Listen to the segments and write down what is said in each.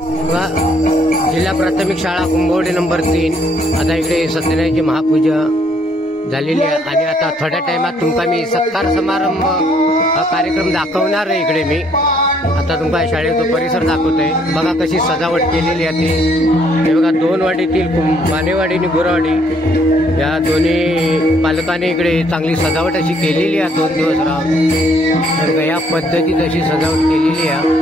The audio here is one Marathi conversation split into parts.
जिल्हा प्राथमिक शाळा कुंभवडे नंबर 3 आता इकडे सत्यनारायणची महापूजा झालेली आहे आणि आता थोड्या टाइमात तुमका मी सत्कार समारंभ हा कार्यक्रम दाखवणार आहे। इकडे मी आता तुमका शाळेचा परिसर दाखवतोय। बघा कशी सजावट केलेली आहे ती। हे बघा दोन वाडीतील मानेवाडी आणि गुरवाडी या दोन्ही पालकांनी इकडे चांगली सजावट अशी केलेली आहे। 2 दिवस राहून तर या पद्धतीत अशी सजावट केलेली आहे।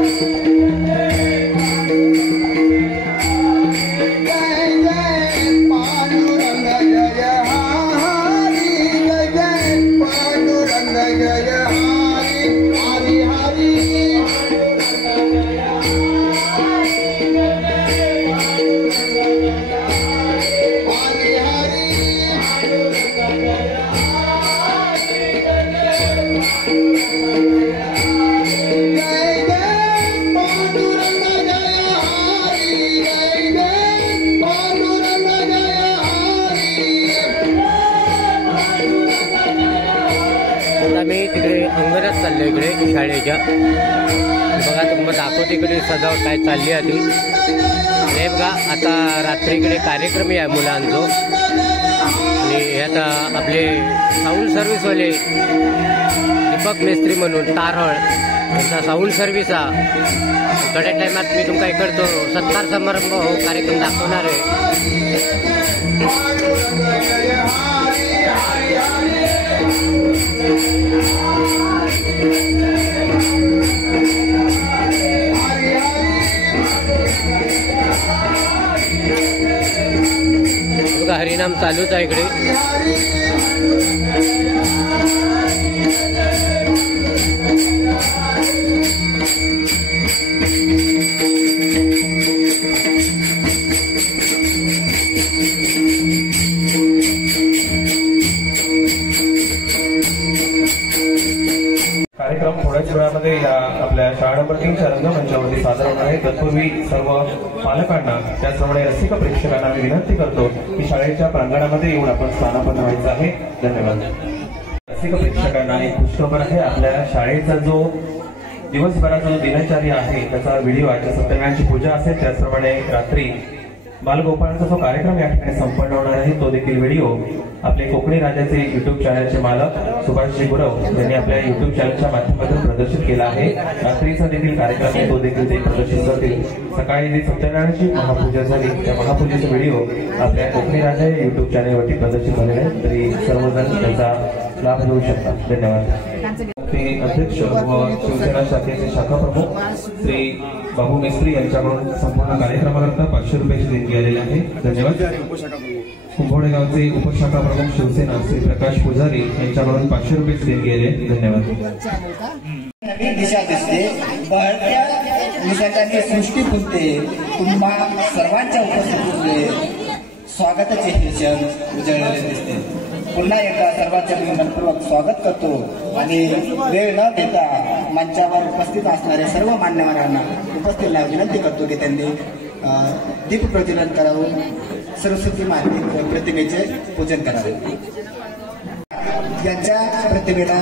मी तिकडे अंगणात चाललो इकडे शाळेच्या। बघा तुम्हाला दाखवतो इकडे सजावट काय चालली आहे ती। हे बघा आता रात्री इकडे कार्यक्रम आहे मुलांचो आणि आता आपले साऊंड सर्व्हिसवाले दीपक मेस्त्री म्हणून तारहळ यांचा साऊंड सर्व्हिस हा थोड्या टाइमात मी तुमका इकडतो सत्कार समारंभ हो कार्यक्रम दाखवणार आहे। बघा हरिनाम चालूच आहे इकडे। कार्यक्रम थोड्याच वेळामध्ये आपल्या शाळा नंबर 3च्या रंगमंचावरती सादर होणार आहे। तत्पूर्वी सर्व पालकांना त्याचप्रमाणे रसिक प्रेक्षकांना मी विनंती करतो की शाळेच्या प्रांगणामध्ये येऊन आपण स्थानापन्न व्हायचं आहे। धन्यवाद। रसिक प्रेक्षकांना एक खुशखबर आहे, आपल्या शाळेचा जो दिवसभराचा जो दिनचर्या आहे त्याचा व्हिडिओ आहे। सत्यनारायणची पूजा असेल त्याचप्रमाणे रात्री बालगोपाळांचा जो कार्यक्रम या ठिकाणी संपन्न होणार आहे तो देखील व्हिडिओ आपले कोकणी राजाचे युट्यूब चॅनलचे मालक सुभाषजी गुरव यांनी आपल्या युट्यूब चॅनलच्या माध्यमातून प्रदर्शित केला आहे। रात्रीचा देखील कार्यक्रम आहे तो देखील ते प्रदर्शित करतील। सकाळी जी सत्यनारायणची महापूजा झाली त्या महापूजेचा व्हिडिओ आपल्या कोकणी राजा या युट्यूब चॅनलवरती प्रदर्शित झालेला आहे, तरी सर्वजण त्याचा लाभ घेऊ शकतात। धन्यवाद। ते अध्यक्ष व शिवसेना शाखेचे शाखा प्रमुख श्री बाबू मेस्त्री यांच्याकडून संपूर्ण कार्यक्रमाकरता 500 रुपयाची देणगी आलेली आहे। धन्यवाद। कुंभवडे गावचे उपशाखा प्रमुख शिवसेना श्री प्रकाश पुजारी यांच्याकडून 500 रुपयाची देणगी आली आहे। धन्यवाद। नवीन दिशा दिसते, बहरत्या निसर्गाची सृष्टी फुलते। तुम्हा सर्वांच्या उपस्थितीमुळे स्वागताचे हे क्षण उजळलेले दिसते। पुन्हा एकदा सर्वांचे मी मनपूर्वक स्वागत करतो आणि वेळ न घेता मंचावर उपस्थित असणारे सर्व मान्यवरांना उपस्थित विनंती करतो की त्यांनी दीप प्रज्वलन करावं, सरस्वती माते प्रतिमेचे पूजन करावे। यांच्या प्रतिमेला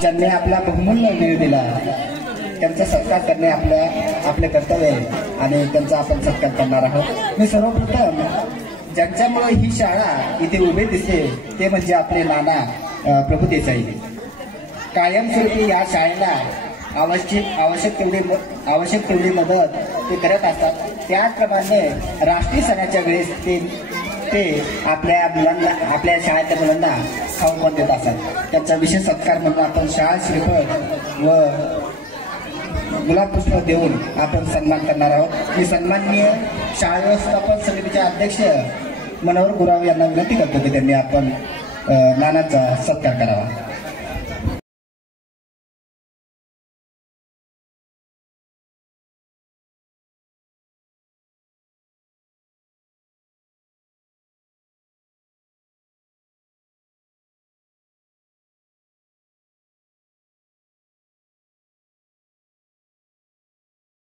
ज्यांनी आपला बहुमूल्य वेळ दिला त्यांचा सत्कार करणे आपले कर्तव्य आहे आणि त्यांचा आपण सत्कार करणार आहोत. मी सर्वप्रथम ज्यांच्यामुळे ही शाळा इथे उभी दिसते ते म्हणजे आपले नाना प्रभू देसाई. कायमस्वरूपी या शाळेला आवश्यक तेवढी मदत ते करत असतात. त्याचप्रमाणे राष्ट्रीय सणाच्या वेळेस ते आपल्या शाळेतल्या मुलांना खाऊ पण देत असतात. त्यांचा विशेष सत्कार म्हणून आपण शाळा श्रीफळ व गुलाब पुष्प देऊन आपण सन्मान करणार आहोत. मी सन्माननीय शाळा व्यवस्थापन समितीचे अध्यक्ष मनोहर गुराव यांना विनंती करतो की त्यांनी आपण नानाचा सत्कार करावा.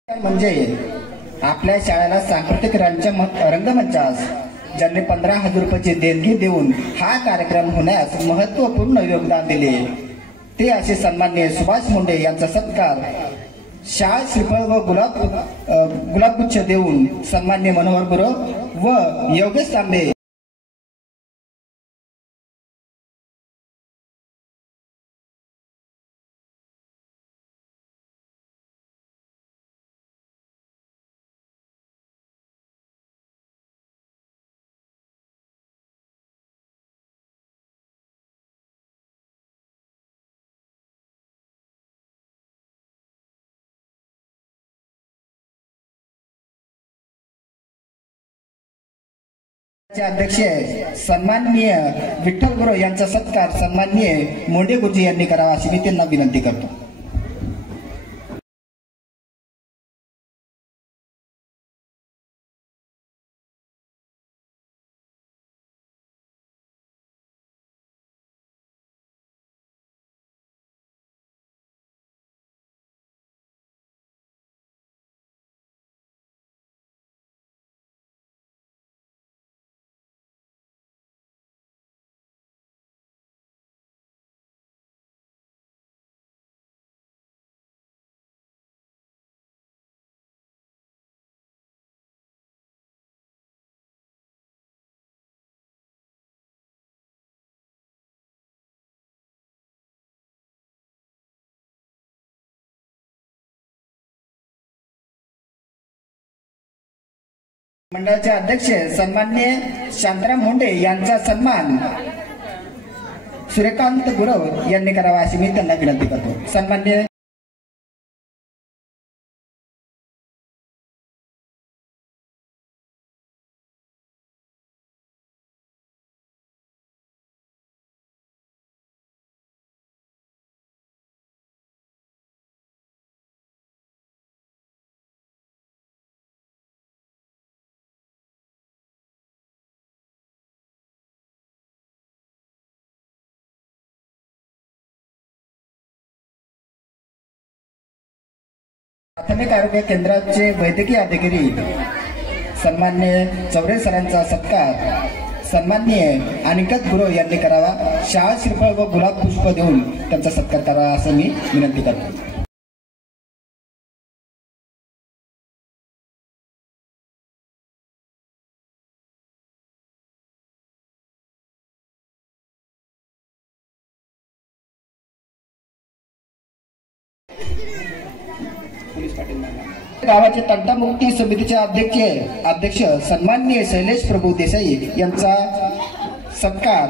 म्हणजे आपल्या शाळेला सांस्कृतिक रंगमंचास ज्यांनी 15,000 रुपयाची देणगी देऊन हा कार्यक्रम होण्यास महत्वपूर्ण योगदान दिले ते असे सन्माननीय सुभाष मुंडे यांचा सत्कार शाळा श्रीफळ व गुलाबगुच्छ देऊन सन्माननीय मनोहर गुरव व योगेश तांबे अध्यक्ष सन्माननीय विठ्ठल गुरव यांचा सत्कार सन्माननीय मोंडे गुरुजी यांनी करावा अशी मी त्यांना विनंती करतो. मंडळाचे अध्यक्ष सन्माननीय शांताराम मुंडे यांचा सन्मान सूर्यकांत गुरव यांनी करावा अशी मी त्यांना विनंती करतो. सन्माननीय प्राथमिक आरोग्य केंद्राचे वैद्यकीय अधिकारी सन्माननीय चौरे सरांचा सत्कार सन्माननीय अनिकेत गुरव यांनी करावा. शाळा श्रीफळ व गुलाब पुष्प देऊन त्यांचा सत्कार करावा असं मी विनंती करतो. गावाचे तंटामुक्ती समितीचे अध्यक्ष सन्माननीय शैलेश प्रभू देसाई यांचा सत्कार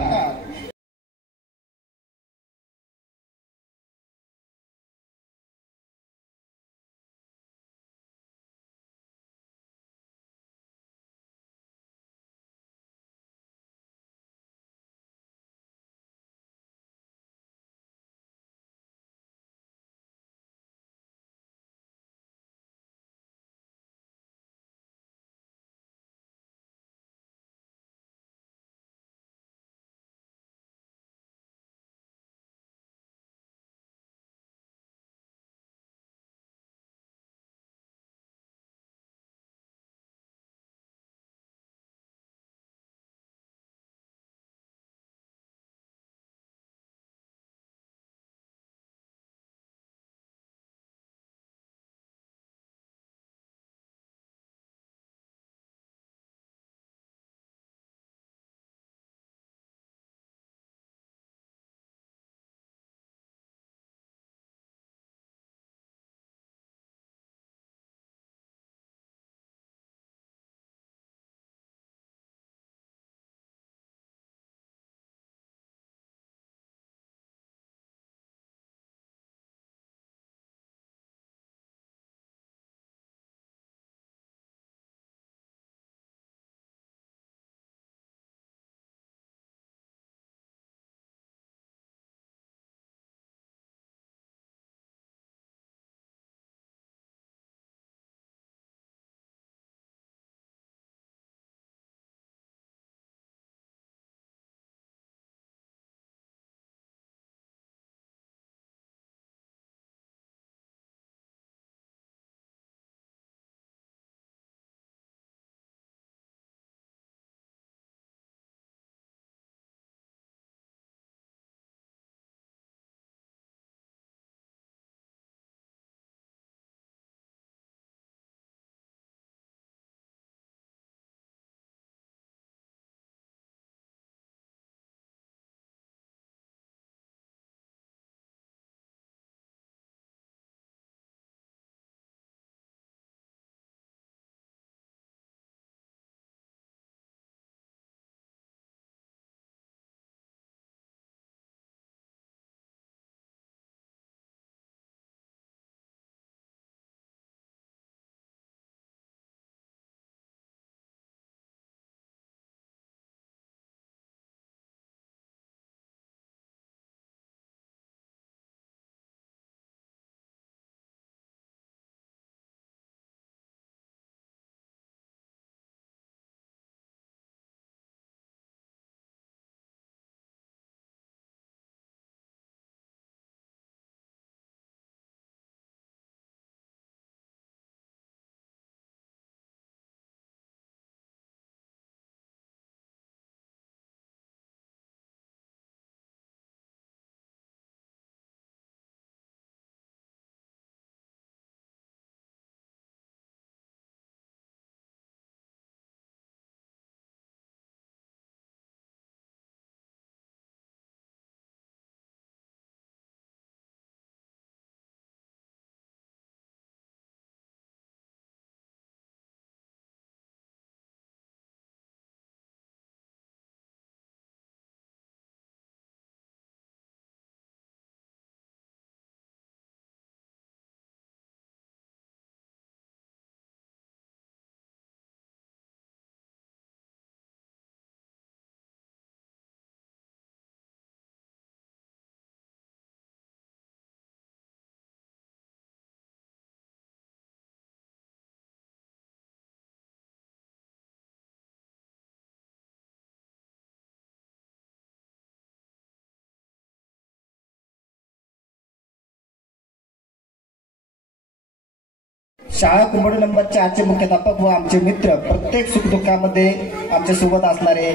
शाळा कुंभोडी नंबर 4 चे मुख्याध्यापक व आमचे मित्र, प्रत्येक सुखदुःखामध्ये आमच्या सोबत असणारे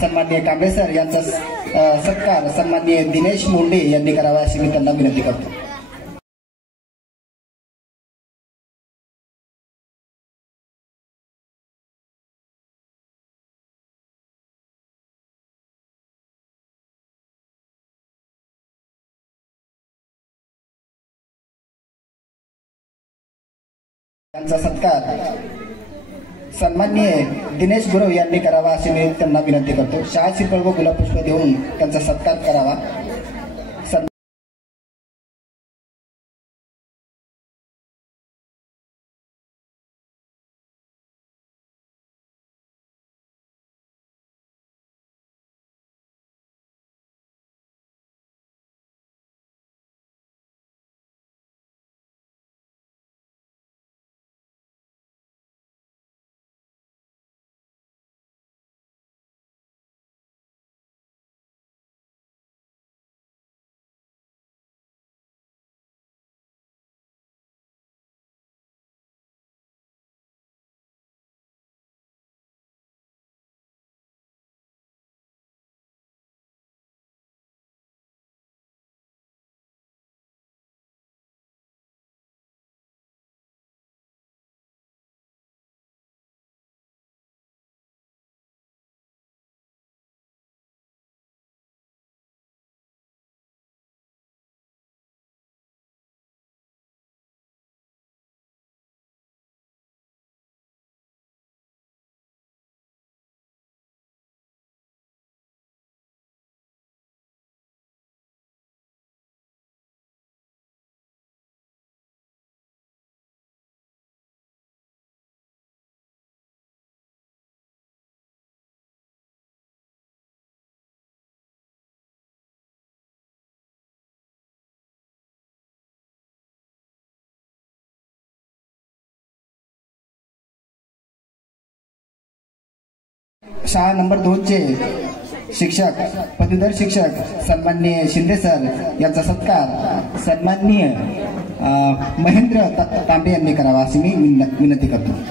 सन्माननीय कांबळे सर यांचा सत्कार सन्माननीय दिनेश मुंडे यांनी करावा अशी मी त्यांना विनंती करतो. त्यांचा सत्कार सन्माननीय दिनेश गुरव यांनी करावा अशी मी त्यांना विनंती करतो. शाळा श्रीफळ व गुलाबपुष्प देऊन त्यांचा सत्कार करावा. शाळा नंबर 2 चे शिक्षक, पदवीधर शिक्षक सन्माननीय शिंदे सर यांचा सत्कार सन्माननीय महेंद्र तांबे यांनी करावा अशी मी विनंती करतो.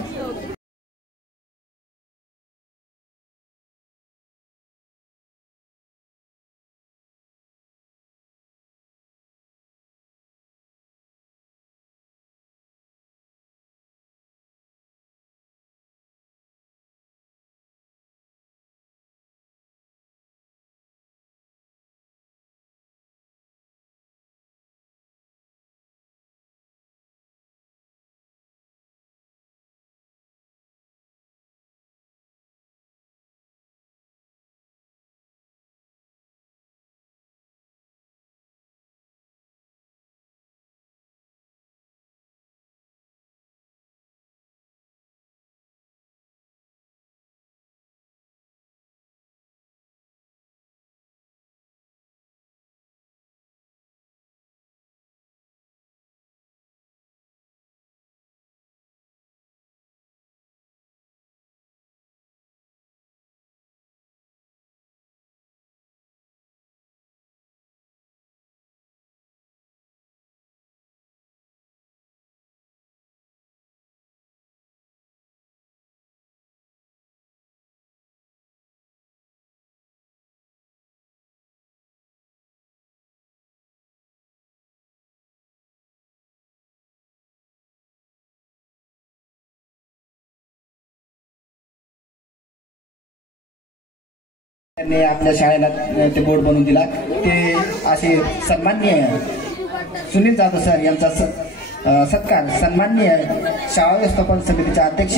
त्यांनी आपल्या शाळेला ते बोर्ड बनवून दिला. ते असे सन्माननीय सुनील जाधव सर यांचा सत्कार सन्माननीय शाळा व्यवस्थापन समितीचे अध्यक्ष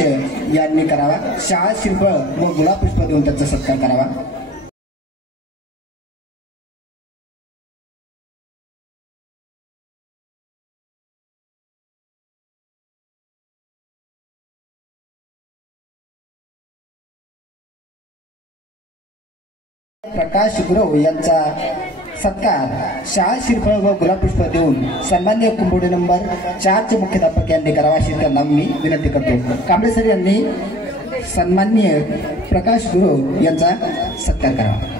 यांनी करावा. शाळा श्रीफळ व गुलाबपुष्प देऊन त्यांचा सत्कार करावा. प्रकाश गुरव यांचा सत्कार शाळा श्रीफळ व गुलाबपुष्प देऊन सन्माननीय कुंभोडी नंबर 4 चे मुख्याध्यापक यांनी करावा अशी त्यांना मी विनंती करतो. कांबळे सर यांनी सन्माननीय प्रकाश गुरव यांचा सत्कार करावा.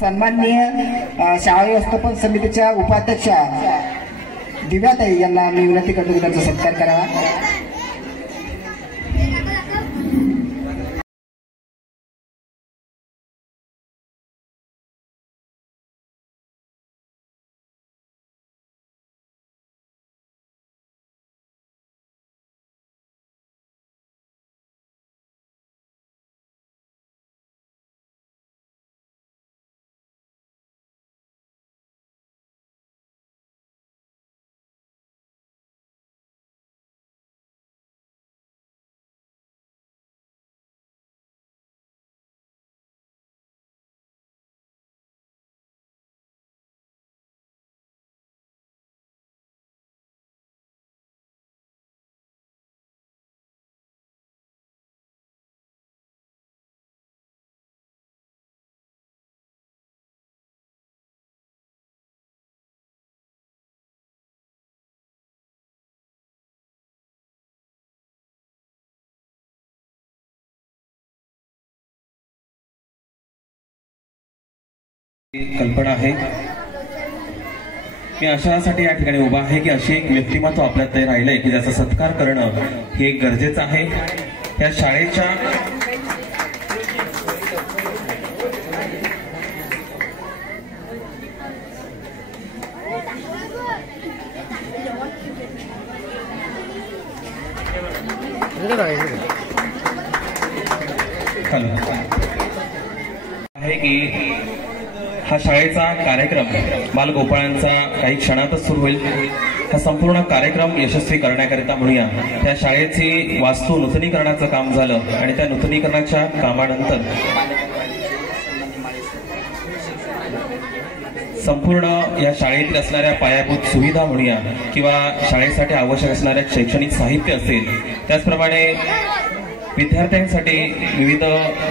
सन्माननीय शाळा व्यवस्थापन समितीच्या उपाध्यक्षा दिव्याताई यांना मी विनंती करतो की त्यांचा सत्कार करावा. कल्पना आहे. मी अशासाठी या ठिकाणी उभा आहे की अशी एक व्यक्तिमत्व आपल्यात ते राहिलंय की ज्याचा सत्कार करणं हे गरजेचं आहे. या शाळेच्या आहे की हा शाळेचा कार्यक्रम बालगोपाळांचा काही क्षणातच सुरू होईल. हा संपूर्ण कार्यक्रम यशस्वी करण्याकरिता म्हणूया त्या शाळेची वास्तू नूतनीकरणाचं काम झालं आणि त्या नूतनीकरणाच्या कामानंतर संपूर्ण या शाळेतील असणाऱ्या पायाभूत सुविधा म्हणूया किंवा शाळेसाठी आवश्यक असणाऱ्या शैक्षणिक साहित्य असेल, त्याचप्रमाणे विद्यार्थ्यांसाठी विविध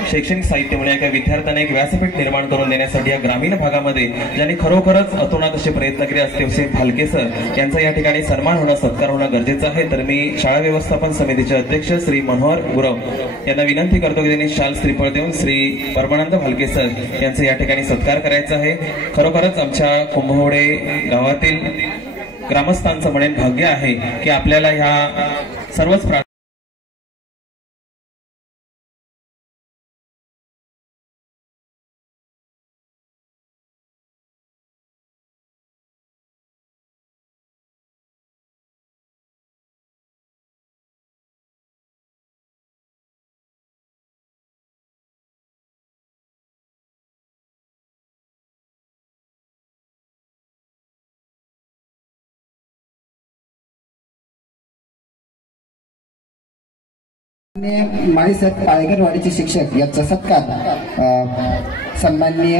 शैक्षणिक साहित्य म्हणूया किंवा विद्यार्थ्यांना एक व्यासपीठ निर्माण करून देण्यासाठी या ग्रामीण भागामध्ये ज्यांनी खरोखरच अतोनात असे प्रयत्न केले असते असे भालके सर यांचा या ठिकाणी सन्मान होणं, सत्कार होणं गरजेचं आहे. तर मी शाळा व्यवस्थापन समितीचे अध्यक्ष श्री मनोहर गुरव यांना विनंती करतो की त्यांनी शाल श्रीफळ देऊन श्री परमानंद भालके सर यांचा या ठिकाणी सत्कार करायचा आहे. खरोखरच आमच्या कुंभवडे गावातील ग्रामस्थांचं म्हणेन भाग्य आहे की आपल्याला ह्या सर्वच माळीसाहेब पाळेकरवाडीचे शिक्षक याचा सत्कार सन्माननीय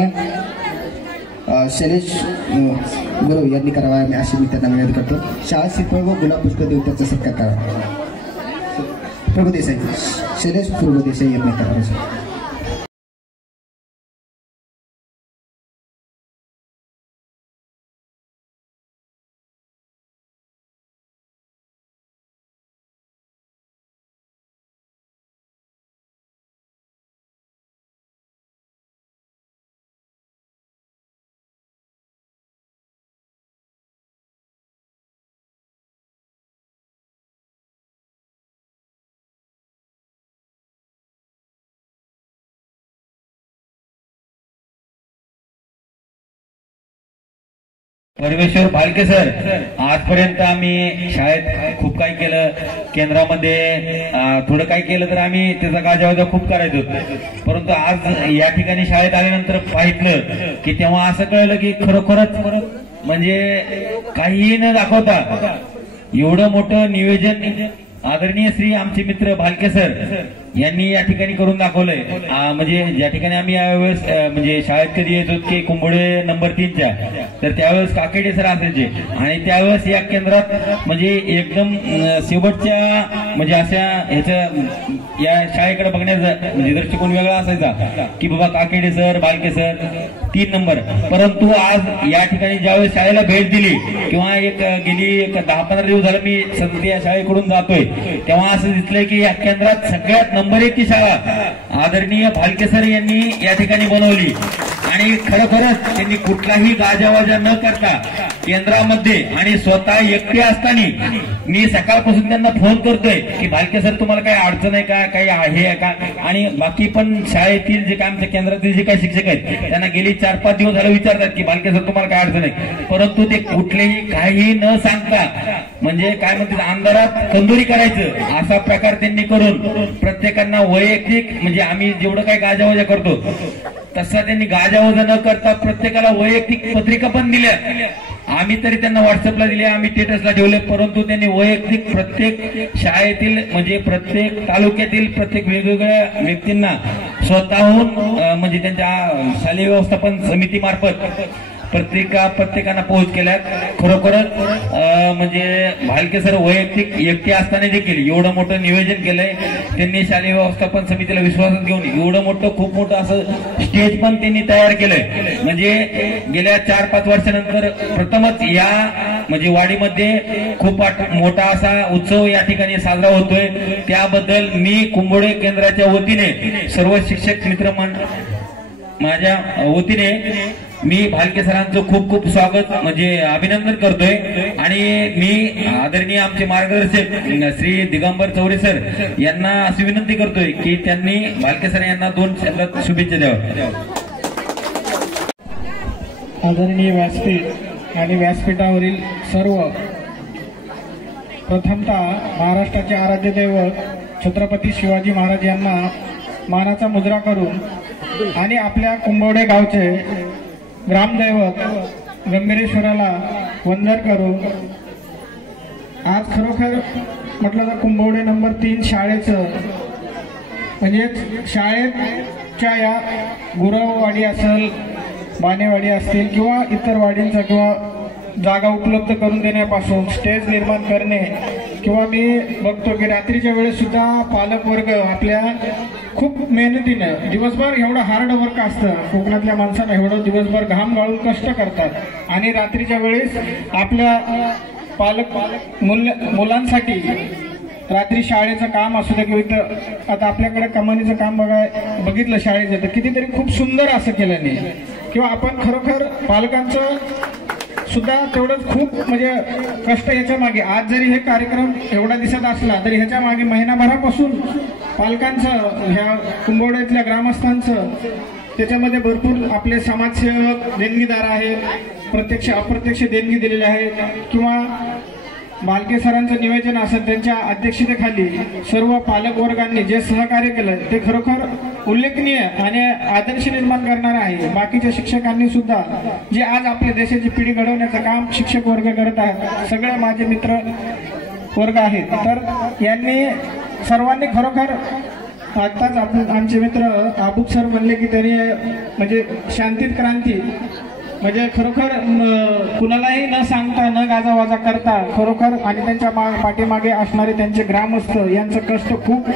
शैलेश गुरव यांनी करावा अशी मी त्यांना विनंती करतो. शाळा श्रीफळ व गुलाब पुष्प देऊन त्याचा सत्कार करावा. प्रभुदेसाई, शैलेश प्रभुदेसाई यांनी करावा. परमेश्वर भालके सर, आजपर्यंत आम्ही शाळेत खूप काही केलं, केंद्रामध्ये थोडं काही केलं तर आम्ही त्याचा गाजावाजा खूप करायचो. परंतु आज या ठिकाणी शाळेत आल्यानंतर पाहिलं की तेव्हा असं कळलं की खरोखरच म्हणजे काहीही न दाखवता एवढं मोठं नियोजन आदरणीय श्री आमचे मित्र भालके सर यांनी या ठिकाणी करून दाखवलंय. म्हणजे ज्या ठिकाणी आम्ही यावेळेस म्हणजे शाळेत कधी येत होतो की कुंभोडे नंबर 3च्या, तर त्यावेळेस काकेडे सर असायचे आणि त्यावेळेस या केंद्रात म्हणजे एकदम शेवटच्या म्हणजे अशा ह्याच्या या शाळेकडे बघण्याचा म्हणजे दृष्टिकोन वेगळा असायचा की बाबा काकेडे सर, भालके सर 3 नंबर. परंतु आज या ठिकाणी ज्यावेळेस शाळेला भेट दिली किंवा गेली 10-15 दिवस झालं मी सतत या शाळेकडून जातोय, तेव्हा असं दिसलंय की या केंद्रात सगळ्यात नंबर 1 ची शाळा आदरणीय भालके सर यांनी या ठिकाणी बनवली आणि खरोखरच त्यांनी कुठलाही गाजावाजा न करता केंद्रामध्ये आणि स्वतः एकटे असताना मी सकाळपासून त्यांना फोन करतोय की भालके सर तुम्हाला काही अडचण आहे का, काही आहे का, आणि बाकी पण शाळेतील जे काय आमच्या केंद्रातील जे काही शिक्षक आहेत त्यांना गेली 4-5 दिवस झाले विचारतात की भालके सर तुम्हाला काय अडचण आहे, परंतु ते कुठलेही काही न सांगता म्हणजे काय म्हणतात अंधारात कंदुरी करायचं असा प्रकार त्यांनी करून प्रत्येकांना वैयक्तिक म्हणजे आम्ही जेवढं काही गाजावाजा करतो तसा त्यांनी गाजावाजा न करता प्रत्येकाला वैयक्तिक पत्रिका पण दिल्या. आम्ही तरी त्यांना व्हॉट्सअपला दिले, आम्ही स्टेटसला ठेवले, परंतु त्यांनी वैयक्तिक प्रत्येक शाळेतील म्हणजे प्रत्येक तालुक्यातील प्रत्येक वेगवेगळ्या व्यक्तींना स्वतःहून म्हणजे त्यांच्या शालेय व्यवस्थापन समितीमार्फत प्रत्येकांना पोहोच केल्यात. खरोखरच म्हणजे भालके सर वैयक्तिक एकटे असताना देखील एवढं मोठं नियोजन केलंय त्यांनी. शालेय व्यवस्थापन समितीला विश्वासात घेऊन एवढं मोठं खूप मोठं असं स्टेज पण त्यांनी तयार केलंय. म्हणजे गेल्या 4-5 वर्षानंतर प्रथमच या म्हणजे वाडीमध्ये खूप मोठा असा उत्सव या ठिकाणी साजरा होतोय. त्याबद्दल मी कुंभोडे केंद्राच्या वतीने सर्व शिक्षक मित्र माझ्या वतीने मी भालके सरांचं खूप खूप स्वागत म्हणजे अभिनंदन करतोय. आणि मी आदरणीय आमचे मार्गदर्शक श्री दिगंबर चौरे सर यांना अशी विनंती करतोय की त्यांनी भालके सर यांना 2 शब्दात शुभेच्छा द्याव्या. आदरणीय व्यासपीठ आणि व्यासपीठावरील सर्व प्रथमतः महाराष्ट्राचे आराध्य दैवत छत्रपती शिवाजी महाराज यांना मानाचा मुजरा करून आणि आपल्या कुंभवडे गावचे ग्रामदैवत गंभीरेश्वराला वंदन करून आज खरोखर म्हटलं तर कुंभवडे नंबर 3 शाळेचं म्हणजे शाळेच्या या गुरववाडी असेल, बाणेवाडी असतील किंवा इतर वाडींचा किंवा जागा उपलब्ध करून देण्यापासून स्टेज निर्माण करणे किंवा मी बघतो की रात्रीच्या वेळेस सुद्धा पालक वर्ग आपल्या खूप मेहनतीनं दिवसभर एवढं हार्ड वर्क असतं, कोकणातल्या माणसांना एवढं दिवसभर घाम गाळून कष्ट करतात आणि रात्रीच्या वेळेस आपल्या पालक मुलांसाठी रात्री शाळेचं काम असू द्या किंवा इथं आता आपल्याकडे कमानीचं काम बघितलं शाळेचं तर कितीतरी खूप सुंदर असं केलं नाही किंवा आपण खरोखर पालकांचं सुद्धा तेवढंच खूप म्हणजे कष्ट याच्या मागे. आज जरी हे कार्यक्रम एवढा दिसत असला तरी ह्याच्या मागे महिनाभरापासून पालकांचं ह्या कुंभवड्यातल्या ग्रामस्थांचं त्याच्यामध्ये भरपूर आपले समाजसेवक देणगीदार आहेत, प्रत्यक्ष अप्रत्यक्ष देणगी दिलेले आहेत किंवा भालके सरांचं नियोजन असेल त्यांच्या अध्यक्षतेखाली सर्व पालक वर्गांनी जे सहकार्य केलं ते खरोखर उल्लेखनीय आणि आदर्श निर्माण करणार आहे. बाकीच्या शिक्षकांनी सुद्धा जे आज आपल्या देशाची पिढी घडवण्याचं काम शिक्षक वर्ग करत आहेत, सगळे माझे मित्र वर्ग आहेत, तर यांनी सर्वांनी खरोखर आताच आमचे मित्र आबूक सर म्हणले की त्यांनी म्हणजे शांतीत क्रांती म्हणजे खरोखर कुणालाही न सांगता न गाजावाजा करता खरोखर आणि त्यांच्या पाठीमागे असणारे त्यांचे ग्रामस्थ यांचं कष्ट खूप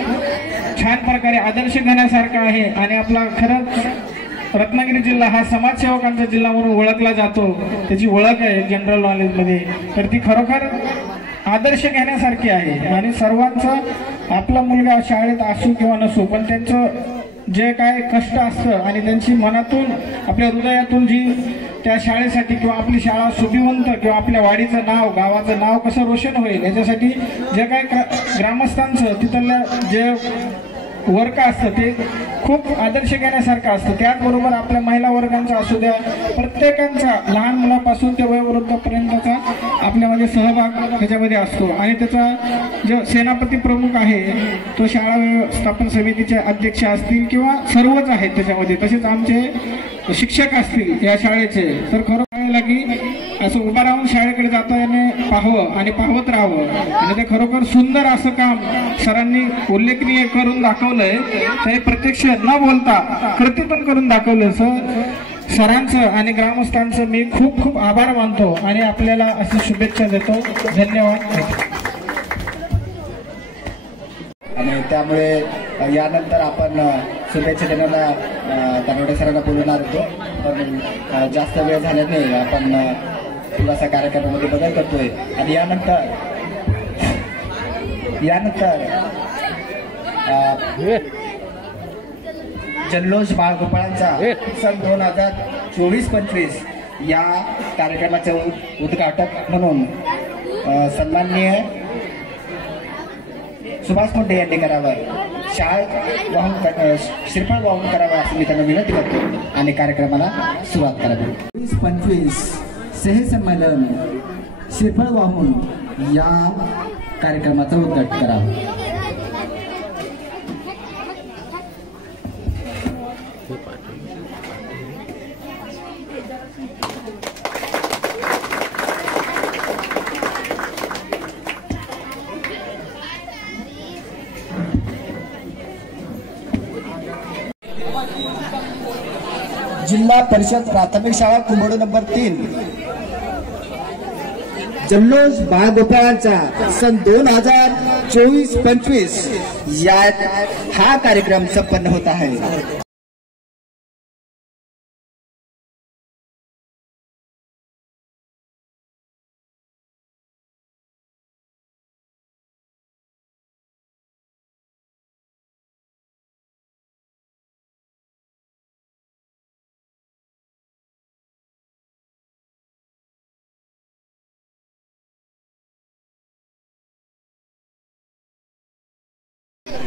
छान प्रकारे आदर्श घेण्यासारखं आहे. आणि आपला खरंच रत्नागिरी जिल्हा हा समाजसेवकांचा जिल्हा म्हणून ओळखला जातो, त्याची ओळख आहे जनरल नॉलेजमध्ये, तर ती खरोखर आदर्श घेण्यासारखी आहे. आणि सर्वांचं आपला मुलगा शाळेत असू किंवा नसू पण त्यांचं जे काय कष्ट असतं आणि त्यांची मनातून आपल्या हृदयातून जी त्या शाळेसाठी किंवा आपली शाळा सुभिवंत किंवा आपल्या वाडीचं नाव गावाचं नाव कसं रोशन होईल याच्यासाठी जे काय ग्रामस्थांचं तिथलं जे वर्क असतं ते खूप आदर्श घेण्यासारखं असतं. त्याचबरोबर आपल्या महिला वर्गांचा असू द्या प्रत्येकांचा लहान मुलापासून ते वयोवृद्धापर्यंतचा आपल्यामध्ये सहभाग त्याच्यामध्ये असतो. आणि त्याचा जो सेनापती प्रमुख आहे तो शाळा व्यवस्थापन समितीचे अध्यक्ष असतील किंवा सर्वच आहेत त्याच्यामध्ये, तसेच आमचे शिक्षक असतील या शाळेचे, तर खरं कळलं की असं उभं राहून शाळेकडे जाताना पाहावं आणि पाहत राहावं. आणि ते खरोखर सुंदर असं काम सरांनी उल्लेखनीय करून दाखवलंय, ते प्रत्यक्ष न बोलता कृतीतून करून दाखवलं. सरांचं आणि ग्रामस्थांचं मी खूप खूप आभार मानतो आणि आपल्याला अशी शुभेच्छा देतो. धन्यवाद. आणि त्यामुळे यानंतर आपण शुभेच्छा देण्याला तनवडे सरांना बोलवणार होतो, पण जास्त वेळ झाल्याने आपण थोडासा कार्यक्रमामध्ये बदल करतोय. आणि यानंतर जल्लोष बाळगोपाळांचा सन 2024-25 या कार्यक्रमाचे उद्घाटक म्हणून सन्माननीय सुभाष मुंडे यांनी करावं, श्रीफळ वाहून करावं असं मी त्यांना विनंती करतो आणि कार्यक्रमाला सुरुवात करावी. 2025 स्नेहसंमेलन श्रीफळ वाहून या कार्यक्रमाचा उद्घाटन करावं. जिल्हा परिषद प्राथमिक शाळा कुंभोडे नंबर 3 जल्लोष बाळगोपाळांचा सन 2024-25 यात हा कार्यक्रम संपन्न होत आहे.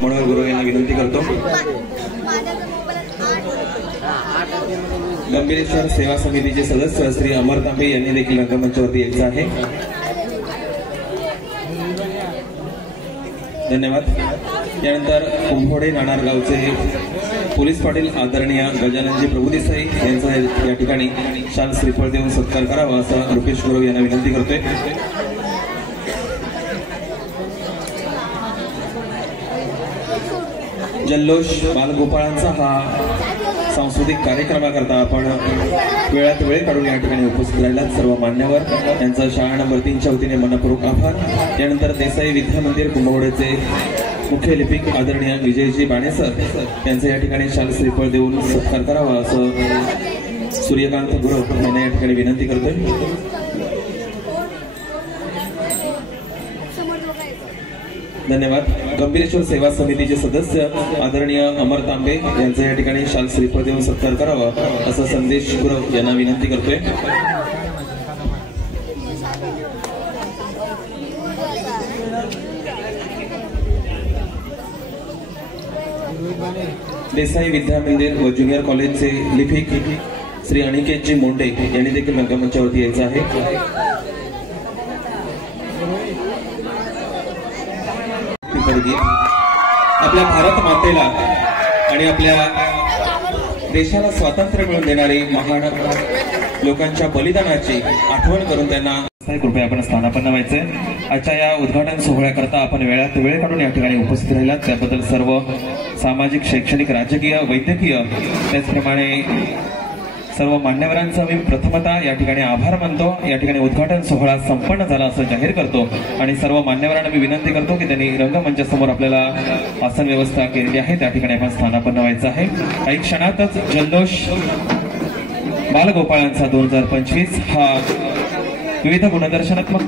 मनोहर गुरु यांना विनंती करतो. गंभीरेश्वर सेवा समितीचे सदस्य श्री अमर तांबे यांनी देखील रंगमंचावरती यायचं आहे. धन्यवाद. यानंतर कुंभोडे नाणार गावचे पोलीस पाटील आदरणीय गजाननजी प्रभुदेसाई यांचा या ठिकाणी शाल श्रीफळ देऊन सत्कार करावा असं रुपेश गुरु यांना विनंती करतोय. जल्लोष बालगोपाळांचा हा सांस्कृतिक कार्यक्रमाकरता आपण वेळात वेळ काढून या ठिकाणी उपस्थित राहिलात सर्व मान्यवर यांचा शाळा नंबर 3च्या वतीने मनपूर्वक आभार. यानंतर देसाई विद्या मंदिर कुंभवडेचे मुख्य लिपिक आदरणीय विजयजी बाणेसर यांचा या ठिकाणी शाल श्रीफळ देऊन सत्कार करावा असं सूर्यकांत गुरव यांना या ठिकाणी विनंती करतोय. धन्यवाद. गंभीरेश्वर सेवा समितीचे सदस्य आदरणीय अमर तांबे यांचा या ठिकाणी शाल श्रीफळ देऊन सत्कार करावा असं संदेश गुरव यांना विनंती करतोय. देसाई विद्या मंदिर व ज्युनियर कॉलेजचे लिपिक श्री अनिकेतजी मोंडे यांनी देखील रंगमंचावरती यायचं आहे. आपल्या भारत मातेला आणि आपल्या देशाला स्वातंत्र्य मिळवून देणारी महान लोकांच्या बलिदानाची आठवण करून त्यांना कृपया आपण स्थानापन्न व्हायचंय. आजच्या या उद्घाटन सोहळ्याकरता आपण वेळात वेळ काढून या ठिकाणी उपस्थित राहिलात त्याबद्दल सर्व सामाजिक, शैक्षणिक, राजकीय, वैद्यकीय त्याचप्रमाणे सर्व मान्यवरांचा मी प्रथमतः या ठिकाणी आभार मानतो. या ठिकाणी उद्घाटन सोहळा संपन्न झाला असं जाहीर करतो आणि सर्व मान्यवरांना मी विनंती करतो की त्यांनी रंगमंचासमोर आपल्याला आसन व्यवस्था केलेली आहे त्या ठिकाणी आपण स्थानापन्न व्हायचं आहे. काही क्षणातच जल्लोष बालगोपाळांचा 2025 हा विविध गुणदर्शनात्मक